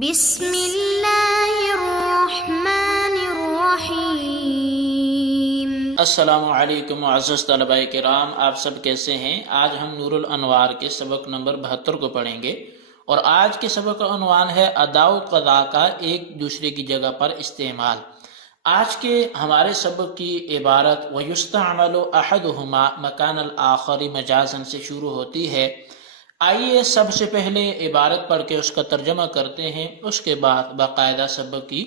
بسم اللہ الرحمن الرحیم۔ السلام علیکم معزز طلباء کرام، آپ سب کیسے ہیں؟ آج ہم نور الانوار کے سبق نمبر 72 کو پڑھیں گے، اور آج کے سبق کا عنوان ہے ادا و قضا کا ایک دوسرے کی جگہ پر استعمال۔ آج کے ہمارے سبق کی عبارت وَيُسْتَعْمَلُ أَحَدُهُمَا مَكَانَ الْآخَرِ مَجَازًا سے شروع ہوتی ہے۔ آئیے سب سے پہلے عبارت پڑھ کے اس کا ترجمہ کرتے ہیں، اس کے بعد باقاعدہ سبق کی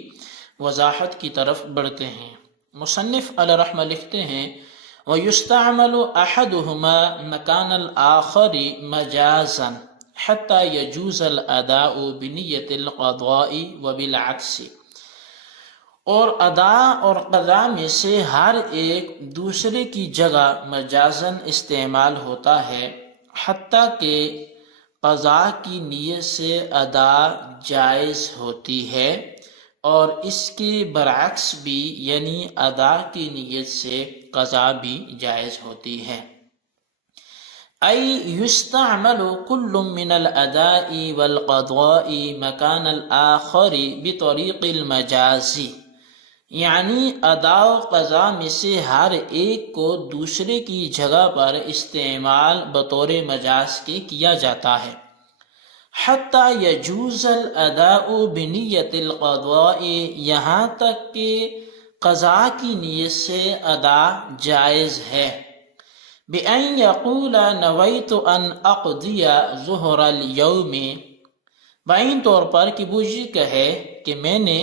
وضاحت کی طرف بڑھتے ہیں۔ مصنف علیہ رحمہ لکھتے ہیں وَيُسْتَعْمَلُ أَحَدُهُمَا مَكَانَ الْآخَرِ مَجَازًا حَتَّى يَجُوزَ الْأَدَاءُ بِنِيَّةِ الْقَضَاءِ وَبِالْعَكْسِ، اور ادا اور قضا میں سے ہر ایک دوسرے کی جگہ مجازن استعمال ہوتا ہے، حتیٰ کہ قضا کی نیت سے ادا جائز ہوتی ہے، اور اس کے برعکس بھی، یعنی ادا کی نیت سے قضا بھی جائز ہوتی ہے۔ ای یستعمل کل من الاداء والقضاء مکان الآخر بطریق المجاز، یعنی ادا و قضا میں سے ہر ایک کو دوسرے کی جگہ پر استعمال بطور مجاز کے کیا جاتا ہے۔ حتیٰ یجوز الاداء بنیت القضاء، یہاں تک کہ قضا کی نیت سے ادا جائز ہے۔ بأن یقول نویت ان اقضی ظہر اليوم، بعین طور پر کہ وہ یہ کہے کہ میں نے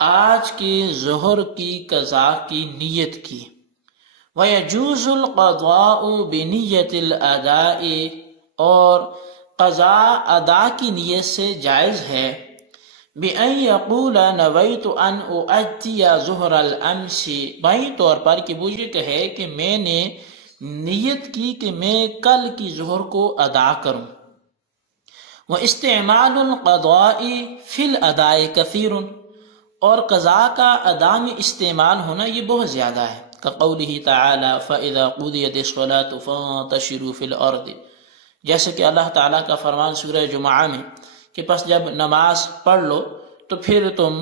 آج کے ظہر کی قضا کی نیت کی۔ وَيَجُوزُ الْقَضَاءُ بِنِيَّةِ الْأَدَاءِ، اور قضا ادا کی نیت سے جائز ہے۔ بِأَن يَقُولَ نَوَيْتُ أَنْ أُؤَدِّيَ ظُهْرَ الْأَمْسِ، بعین طور پر کہ وہ یہ کہے کہ میں نے نیت کی کہ میں کل کی ظہر کو ادا کروں۔ وَإِسْتِعْمَالُ الْقَضَاءِ فِي الْأَدَاءِ كَثِيرٌ، اور قضا کا ادا میں استعمال ہونا یہ بہت زیادہ ہے، كقوله تعالی فَإِذَا قُضِيَتِ الصَّلَاةُ فَانتَشِرُوا فِي الْأَرْضِ، جیسے کہ اللہ تعالیٰ کا فرمان سورہ جمعہ میں کہ پس جب نماز پڑھ لو تو پھر تم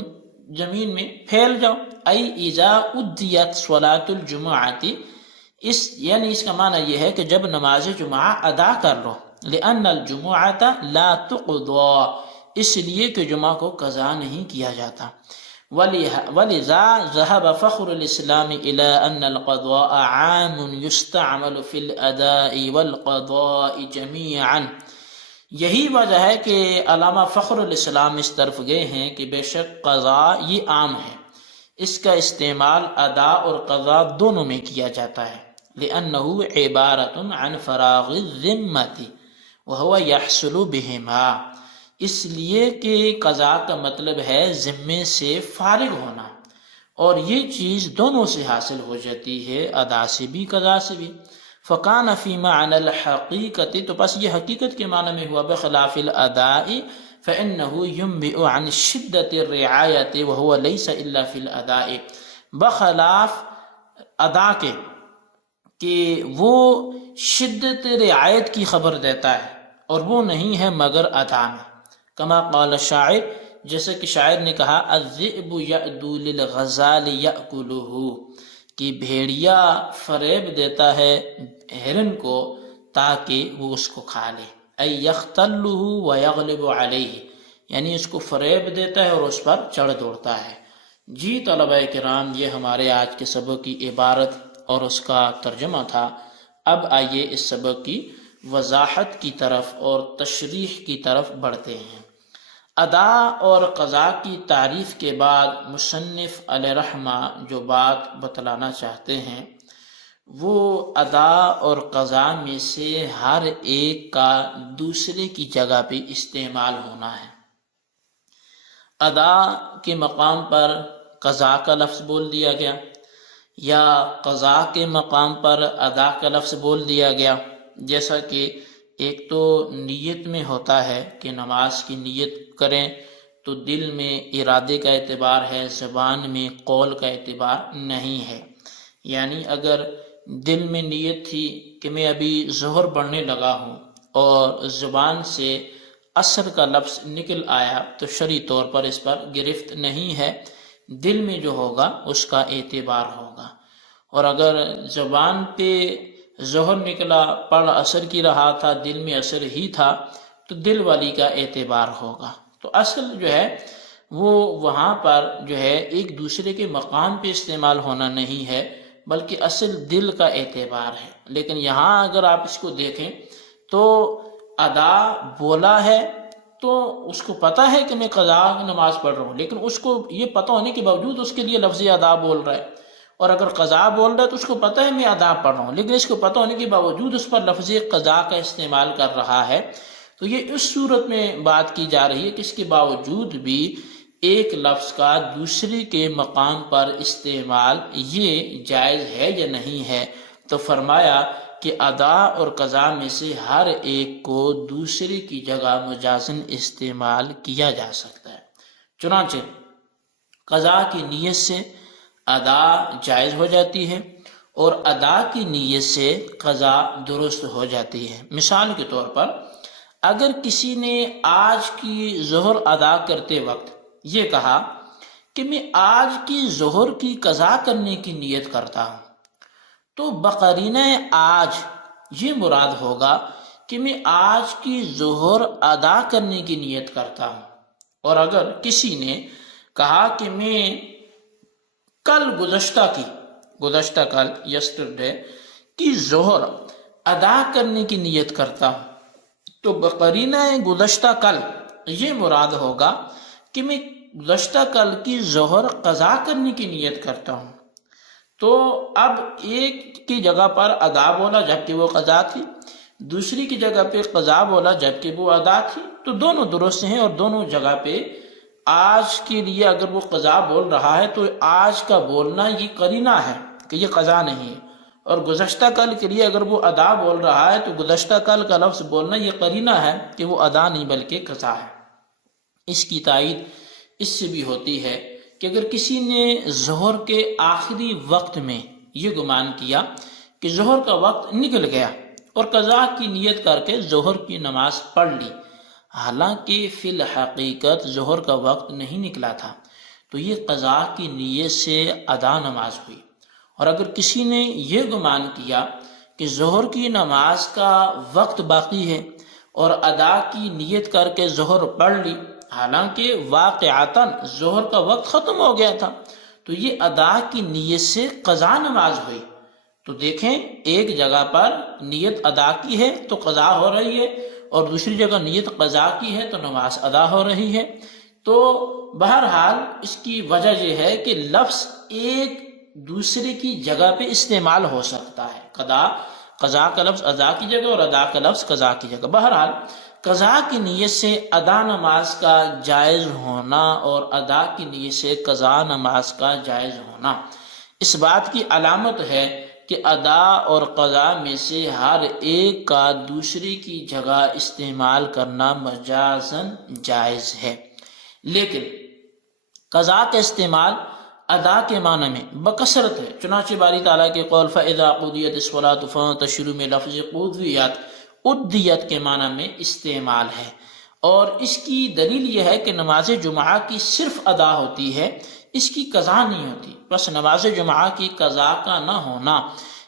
زمین میں پھیل جاؤ۔ ای اذا ادیت صلاۃ الجمعۃ، یعنی اس کا معنی یہ ہے کہ جب نماز جمعہ ادا کر لو۔ لأن الجمعۃ لا تقضى، اس لیے کہ جمعہ کو قضا نہیں کیا جاتا۔ ولذا ذهب فخر الاسلام الى ان القضاء عام يستعمل في الاداء والقضاء جميعا، یہی وجہ ہے کہ علامہ فخر الاسلام اس طرف گئے ہیں کہ بے شک قضا یہ عام ہے، اس کا استعمال ادا اور قضا دونوں میں کیا جاتا ہے۔ لأنه عبارة عن فراغ الذمة وهو يحصل بهما، اس لیے کہ قضا کا مطلب ہے ذمے سے فارغ ہونا، اور یہ چیز دونوں سے حاصل ہو جاتی ہے، ادا سے بھی قضا سے بھی۔ فَكَانَ فِي مَعْنَى الْحَقِيقَةِ، تو بس یہ حقیقت کے معنی میں ہوا، بخلاف الاداء فَإِنَّهُ يُنْبِئُ عَنْ شِدَّةِ الرِّعَايَةِ وَهُوَ لَيْسَ إِلَّا فِي الْأَدَاءِ، بخلاف ادا کے کہ وہ شدت رعایت کی خبر دیتا ہے، اور وہ نہیں ہے مگر ادا میں۔ کما قال الشاعر، جیسے کہ شاعر نے کہا الذئب یعدو للغزال یأکلہ، کہ بھیڑیا فریب دیتا ہے ہرن کو تاکہ وہ اس کو کھا لے۔ ای یختلہ ویغلب علیہ، یعنی اس کو فریب دیتا ہے اور اس پر چڑھ دوڑتا ہے۔ جی طلبہ کرام، یہ ہمارے آج کے سبق کی عبارت اور اس کا ترجمہ تھا۔ اب آئیے اس سبق کی وضاحت کی طرف اور تشریح کی طرف بڑھتے ہیں۔ ادا اور قضا کی تعریف کے بعد مصنف علیہ رحمہ جو بات بتلانا چاہتے ہیں وہ ادا اور قضا میں سے ہر ایک کا دوسرے کی جگہ پہ استعمال ہونا ہے۔ ادا کے مقام پر قضا کا لفظ بول دیا گیا، یا قضا کے مقام پر ادا کا لفظ بول دیا گیا، جیسا کہ ایک تو نیت میں ہوتا ہے کہ نماز کی نیت کریں تو دل میں ارادے کا اعتبار ہے، زبان میں قول کا اعتبار نہیں ہے۔ یعنی اگر دل میں نیت تھی کہ میں ابھی ظہر پڑھنے لگا ہوں اور زبان سے اثر کا لفظ نکل آیا تو شرعی طور پر اس پر گرفت نہیں ہے، دل میں جو ہوگا اس کا اعتبار ہوگا۔ اور اگر زبان پہ ظہر نکلا، پڑھ اثر کی رہا تھا، دل میں اثر ہی تھا، تو دل والی کا اعتبار ہوگا۔ تو اصل جو ہے وہ وہاں پر جو ہے ایک دوسرے کے مقام پہ استعمال ہونا نہیں ہے، بلکہ اصل دل کا اعتبار ہے۔ لیکن یہاں اگر آپ اس کو دیکھیں تو ادا بولا ہے تو اس کو پتہ ہے کہ میں قضا نماز پڑھ رہا ہوں، لیکن اس کو یہ پتہ ہونے کے باوجود اس کے لیے لفظ ادا بول رہا ہے۔ اور اگر قضا بول رہا ہے تو اس کو پتہ ہے میں ادا پڑھ رہا ہوں، لیکن اس کو پتہ ہونے کے باوجود اس پر لفظ قضا کا استعمال کر رہا ہے۔ تو یہ اس صورت میں بات کی جا رہی ہے کہ اس کے باوجود بھی ایک لفظ کا دوسرے کے مقام پر استعمال یہ جائز ہے یا نہیں ہے۔ تو فرمایا کہ ادا اور قضا میں سے ہر ایک کو دوسرے کی جگہ مجازن استعمال کیا جا سکتا ہے۔ چنانچہ قضا کی نیت سے ادا جائز ہو جاتی ہے اور ادا کی نیت سے قضا درست ہو جاتی ہے۔ مثال کے طور پر اگر کسی نے آج کی ظہر ادا کرتے وقت یہ کہا کہ میں آج کی ظہر کی قضا کرنے کی نیت کرتا ہوں، تو بقرینہ آج یہ مراد ہوگا کہ میں آج کی ظہر ادا کرنے کی نیت کرتا ہوں۔ اور اگر کسی نے کہا کہ میں کل گزشتہ کل یسٹرڈے کی ظہر ادا کرنے کی نیت کرتا ہوں، تو بقرینہ گزشتہ کل یہ مراد ہوگا کہ میں گزشتہ کل کی ظہر قضا کرنے کی نیت کرتا ہوں۔ تو اب ایک کی جگہ پر ادا بولا جبکہ وہ قضا تھی، دوسری کی جگہ پہ قضا بولا جبکہ وہ ادا تھی، تو دونوں درست ہیں، اور دونوں جگہ پہ آج کے لیے اگر وہ قضا بول رہا ہے تو آج کا بولنا یہ قرینہ ہے کہ یہ قضا نہیں ہے، اور گزشتہ کل کے لیے اگر وہ ادا بول رہا ہے تو گزشتہ کل کا لفظ بولنا یہ قرینہ ہے کہ وہ ادا نہیں بلکہ قضا ہے۔ اس کی تائید اس سے بھی ہوتی ہے کہ اگر کسی نے ظہر کے آخری وقت میں یہ گمان کیا کہ ظہر کا وقت نکل گیا اور قضا کی نیت کر کے ظہر کی نماز پڑھ لی، حالانکہ فی الحقیقت ظہر کا وقت نہیں نکلا تھا، تو یہ قضا کی نیت سے ادا نماز ہوئی۔ اور اگر کسی نے یہ گمان کیا کہ ظہر کی نماز کا وقت باقی ہے اور ادا کی نیت کر کے ظہر پڑھ لی، حالانکہ واقعتاً ظہر کا وقت ختم ہو گیا تھا، تو یہ ادا کی نیت سے قضا نماز ہوئی۔ تو دیکھیں ایک جگہ پر نیت ادا کی ہے تو قضا ہو رہی ہے، اور دوسری جگہ نیت قضا کی ہے تو نماز ادا ہو رہی ہے۔ تو بہرحال اس کی وجہ یہ ہے کہ لفظ ایک دوسرے کی جگہ پہ استعمال ہو سکتا ہے، قضا کا لفظ ادا کی جگہ اور ادا کا لفظ قضا کی جگہ۔ بہرحال قضا کی نیت سے ادا نماز کا جائز ہونا اور ادا کی نیت سے قضا نماز کا جائز ہونا اس بات کی علامت ہے کہ ادا اور قضا میں سے ہر ایک کا دوسری کی جگہ استعمال کرنا مجازن جائز ہے۔ لیکن قضا کا استعمال ادا کے معنی میں بکثرت ہے، چنانچہ باری تعالیٰ کے قول فَإِذَا قُضِيَتِ الصَّلَاةُ فَانتَشِرُوا میں لفظ قُضِیت ادیت کے معنی میں استعمال ہے، اور اس کی دلیل یہ ہے کہ نماز جمعہ کی صرف ادا ہوتی ہے، اس کی قضا نہیں ہوتی۔ بس نماز جمعہ کی قضا کا نہ ہونا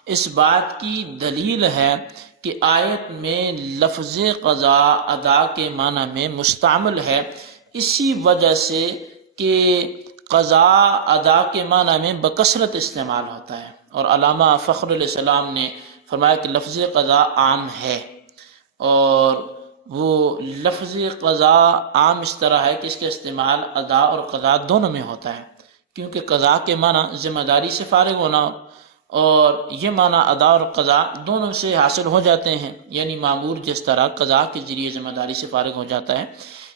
اس بات کی دلیل ہے کہ آیت میں لفظ قضا ادا کے معنی میں مستعمل ہے، اسی وجہ سے کہ قضا ادا کے معنی میں بکثرت استعمال ہوتا ہے۔ اور علامہ فخر علیہ السلام نے فرمایا کہ لفظ قضا عام ہے، اور وہ لفظ قضا عام اس طرح ہے کہ اس کا استعمال ادا اور قضا دونوں میں ہوتا ہے، کیونکہ قضا کے معنی ذمہ داری سے فارغ ہونا، اور یہ معنی ادا اور قضا دونوں سے حاصل ہو جاتے ہیں، یعنی مامور جس طرح قضا کے ذریعے ذمہ داری سے فارغ ہو جاتا ہے،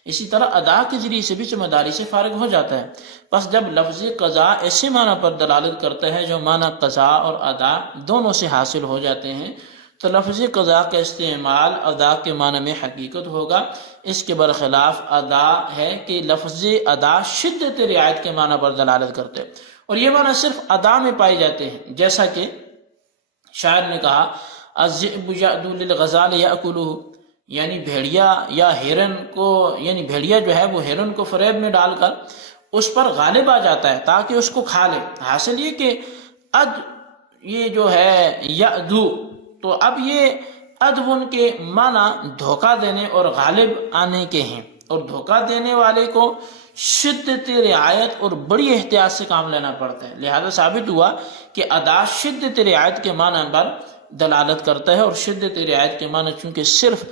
اسی طرح ادا کے ذریعے سے بھی ذمہ داری سے فارغ ہو جاتا ہے۔ پس جب لفظ قضا ایسے معنی پر دلالت کرتا ہے جو معنی قضا اور ادا دونوں سے حاصل ہو جاتے ہیں، تو لفظ قضا کا استعمال ادا کے معنی میں حقیقت ہوگا۔ اس کے برخلاف ادا ہے کہ لفظ ادا شدت رعایت کے معنی پر دلالت کرتے ہیں، اور یہ معنی صرف ادا میں پائے جاتے ہیں، جیسا کہ شاعر نے کہا الذئب یعدو للغزال یأکلہ، یعنی بھیڑیا یا ہرن کو، یعنی بھیڑیا جو ہے وہ ہرن کو فریب میں ڈال کر اس پر غالب آ جاتا ہے تاکہ اس کو کھا لے۔ حاصل یہ کہ اد یہ جو ہے یعدو، تو اب یہ ادون کے معنی دھوکہ دینے اور غالب آنے کے ہیں، اور دھوکہ دینے والے کو شدت رعایت اور بڑی احتیاط سے کام لینا پڑتا ہے۔ لہذا ثابت ہوا کہ ادا شدت رعایت کے معنی پر دلالت کرتا ہے، اور شدت رعایت کے معنی چونکہ صرف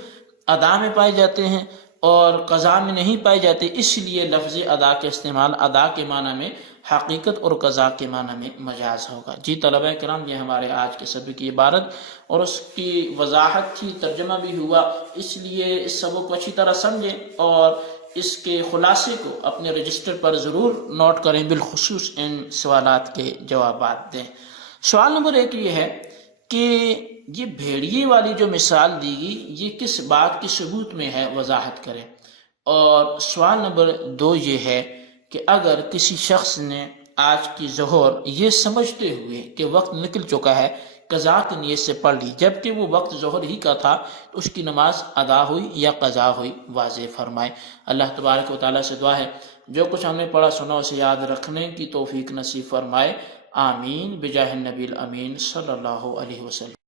ادا میں پائے جاتے ہیں اور قضا میں نہیں پائے جاتے، اس لیے لفظ ادا کا استعمال ادا کے معنی میں حقیقت اور قضا کے معنی میں مجاز ہوگا۔ جی طلبہ کرام، یہ ہمارے آج کے سبق کی عبارت اور اس کی وضاحت تھی، ترجمہ بھی ہوا، اس لیے اس سبق کو اچھی طرح سمجھیں اور اس کے خلاصے کو اپنے رجسٹر پر ضرور نوٹ کریں، بالخصوص ان سوالات کے جوابات دیں۔ سوال نمبر 1 یہ ہے کہ یہ بھیڑیے والی جو مثال دی گئی یہ کس بات کی ثبوت میں ہے، وضاحت کریں۔ اور سوال نمبر 2 یہ ہے کہ اگر کسی شخص نے آج کی ظہر یہ سمجھتے ہوئے کہ وقت نکل چکا ہے قضا کی نیت سے پڑھ لی، جبکہ وہ وقت ظہر ہی کا تھا، تو اس کی نماز ادا ہوئی یا قضا ہوئی، واضح فرمائے۔ اللہ تبارک و تعالیٰ سے دعا ہے جو کچھ ہم نے پڑھا سنا اسے یاد رکھنے کی توفیق نصیب فرمائے، آمین بجاہ النبی الامین صلی اللہ علیہ وسلم۔